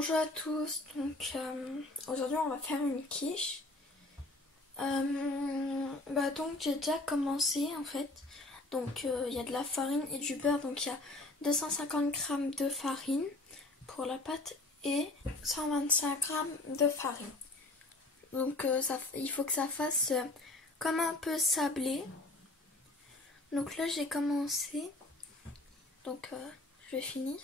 Bonjour à tous, donc aujourd'hui on va faire une quiche. Donc j'ai déjà commencé en fait. Donc il y a de la farine et du beurre, donc il y a 250 g de farine pour la pâte et 125 g de farine. Donc il faut que ça fasse comme un peu sablé. Donc là j'ai commencé, donc je vais finir.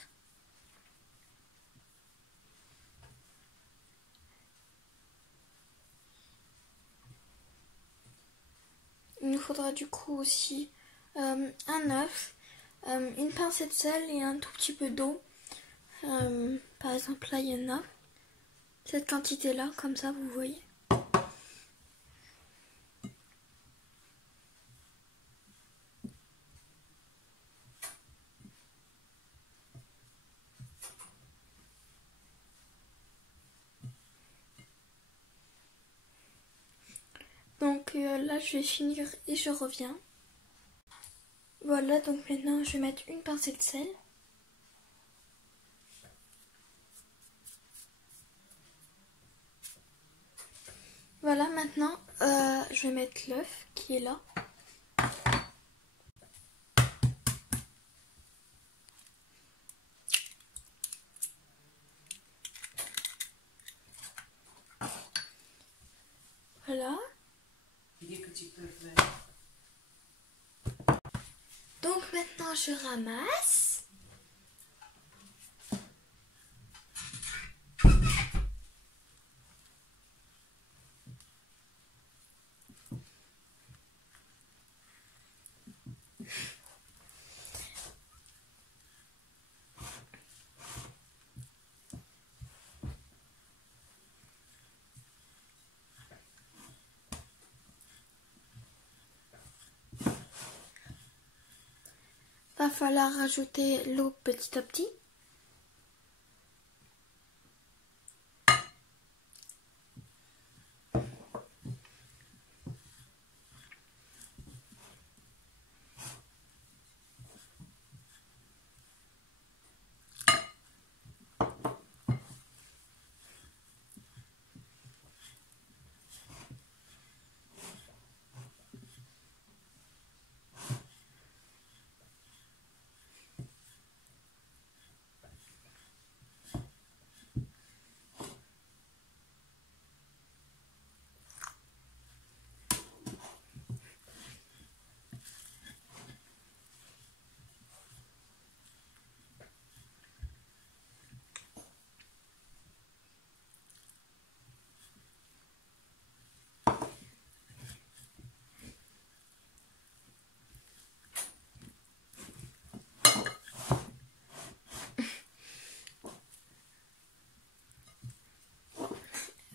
Il nous faudra du coup aussi un œuf, une pincée de sel et un tout petit peu d'eau. Par exemple là il y en a cette quantité là, comme ça vous voyez. Donc là je vais finir et je reviens. Voilà, donc maintenant je vais mettre une pincée de sel. Voilà, maintenant je vais mettre l'œuf qui est là. Voilà. Donc maintenant je ramasse. Va falloir rajouter l'eau petit à petit.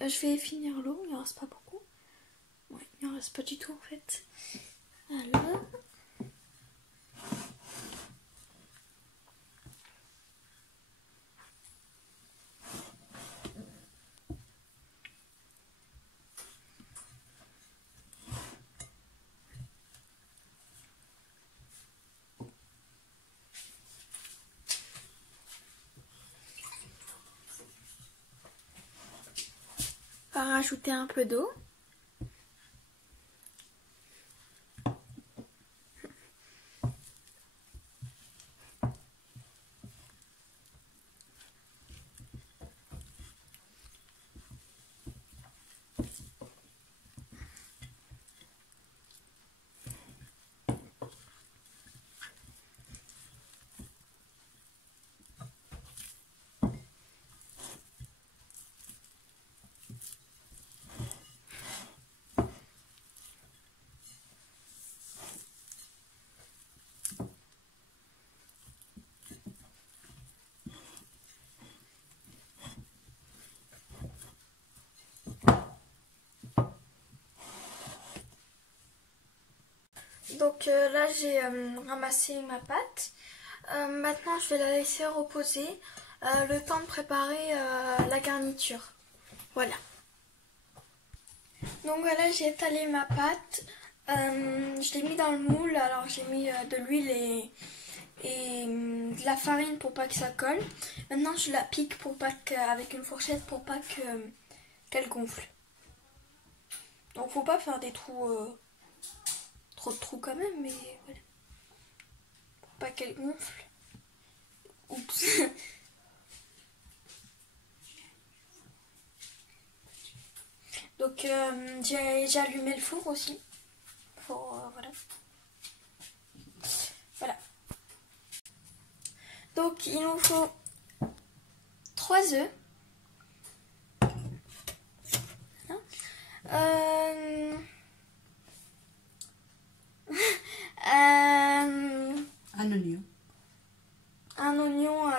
Je vais finir l'eau, il ne reste pas beaucoup. Ouais, il ne reste pas du tout en fait. Alors... on va rajouter un peu d'eau. Donc là j'ai ramassé ma pâte. Maintenant je vais la laisser reposer le temps de préparer la garniture. Voilà. Donc voilà, j'ai étalé ma pâte. Je l'ai mis dans le moule. Alors j'ai mis de l'huile et de la farine pour pas que ça colle. Maintenant je la pique pour pas que, avec une fourchette pour pas qu'elle gonfle. Donc faut pas faire des trous, trop de trous quand même, mais voilà. Pour pas qu'elle gonfle. Oups. Donc j'ai allumé le four aussi. Voilà. Voilà. Donc il nous faut 3 œufs. Un oignon. Un oignon.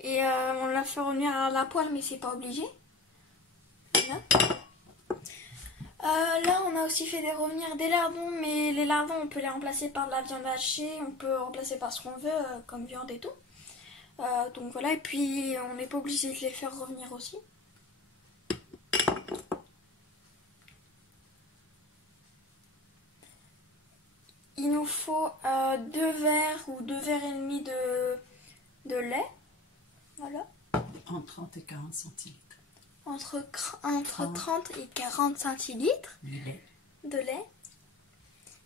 Et on l'a fait revenir à la poêle, mais c'est pas obligé. Voilà. Là, on a aussi fait revenir des lardons, mais les lardons, on peut les remplacer par de la viande hachée, on peut remplacer par ce qu'on veut, comme viande et tout. Donc voilà, et puis on n'est pas obligé de les faire revenir aussi. Il nous faut 2 verres ou 2 verres et demi de lait. Voilà. Entre 30 et 40 centilitres. Entre 30 et 40 centilitres de lait.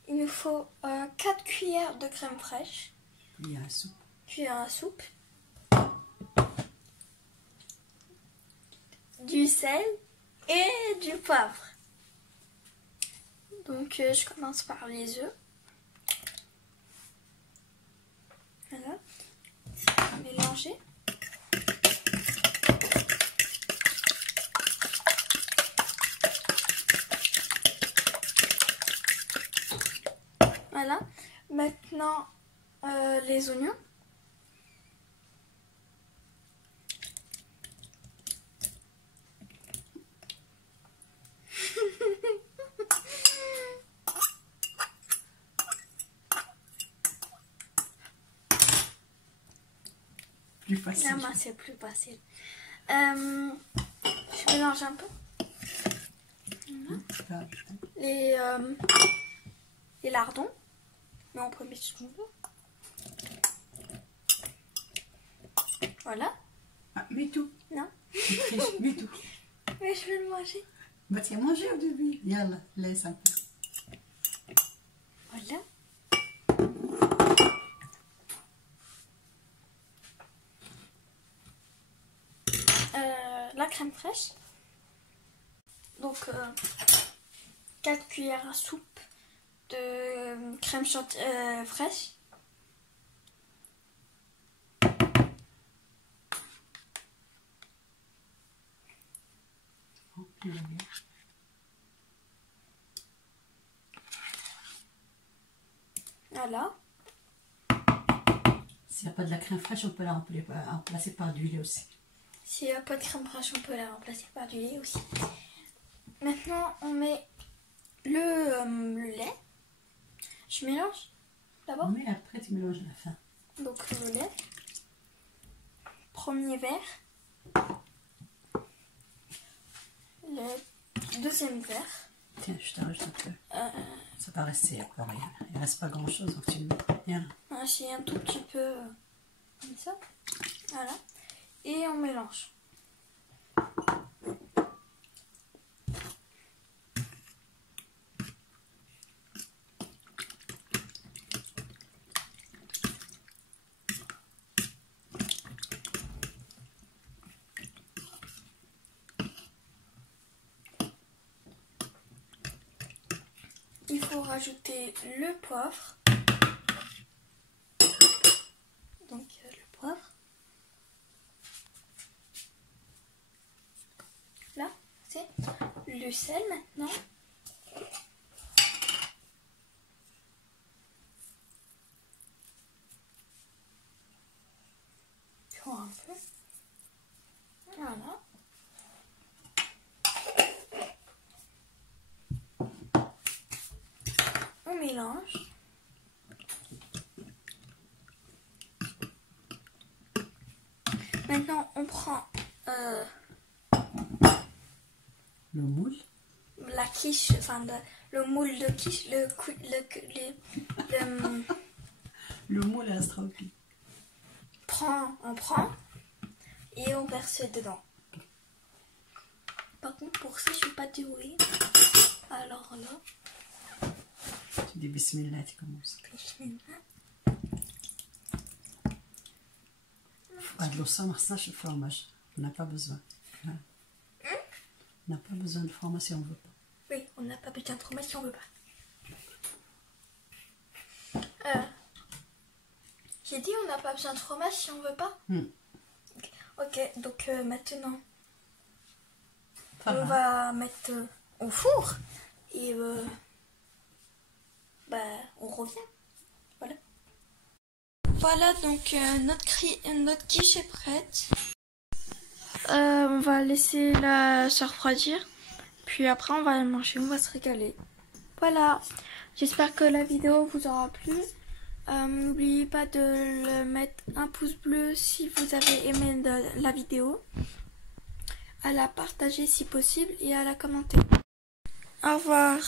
Il nous faut 4 cuillères de crème fraîche. Cuillère à soupe. Cuillère à soupe. Du sel et du poivre. Donc je commence par les œufs. Voilà. Mélanger. Voilà. Maintenant les oignons. Plus facile. Là, moi, c'est plus facile. Je mélange un peu. Les lardons. Mais on peut mettre ce qu'on veut. Voilà. Ah, mets tout. Non. Mets tout. Mais je vais le manger. Bah tiens, manger au début. Yalla, laisse un peu. Voilà. La crème fraîche. Donc 4 cuillères à soupe de crème fraîche. Voilà. S'il n'y a pas de la crème fraîche, on peut la remplacer par du lait aussi. S'il n'y a pas de crème fraîche, on peut la remplacer par du lait aussi. Maintenant, on met le lait. Je mélange d'abord. Mais après, tu mélanges à la fin. Donc le lait. Premier verre. Le deuxième verre. Tiens, je te rajoute un peu. Ça va rester encore rien. Il ne reste pas grand chose, donc tu le mets. Voilà, c'est un tout petit peu comme ça. Voilà. Et on mélange. Il faut rajouter le poivre. Donc le poivre. Là, c'est le sel maintenant. Un peu. Voilà. On mélange. Maintenant, on prend le moule. La quiche, enfin le moule de quiche, Le moule est rempli. On prend et on verse dedans. Par contre, pour ça, je suis pas douée. Alors là, Tu dis bismillah, tu commences. بعد لو ما خصناش الفرماج. On n'a pas besoin. On n'a pas besoin de fromage si on veut pas. Oui, on n'a pas besoin de fromage si on veut pas. J'ai dit on n'a pas besoin de fromage si on veut pas. Ok, donc maintenant on va mettre au four et on revient. Voilà. Voilà, donc notre quiche est prête. On va laisser se refroidir. Puis après on va la manger, on va se régaler. Voilà. J'espère que la vidéo vous aura plu. N'oubliez pas de mettre un pouce bleu si vous avez aimé la vidéo. À la partager si possible et à la commenter. Au revoir.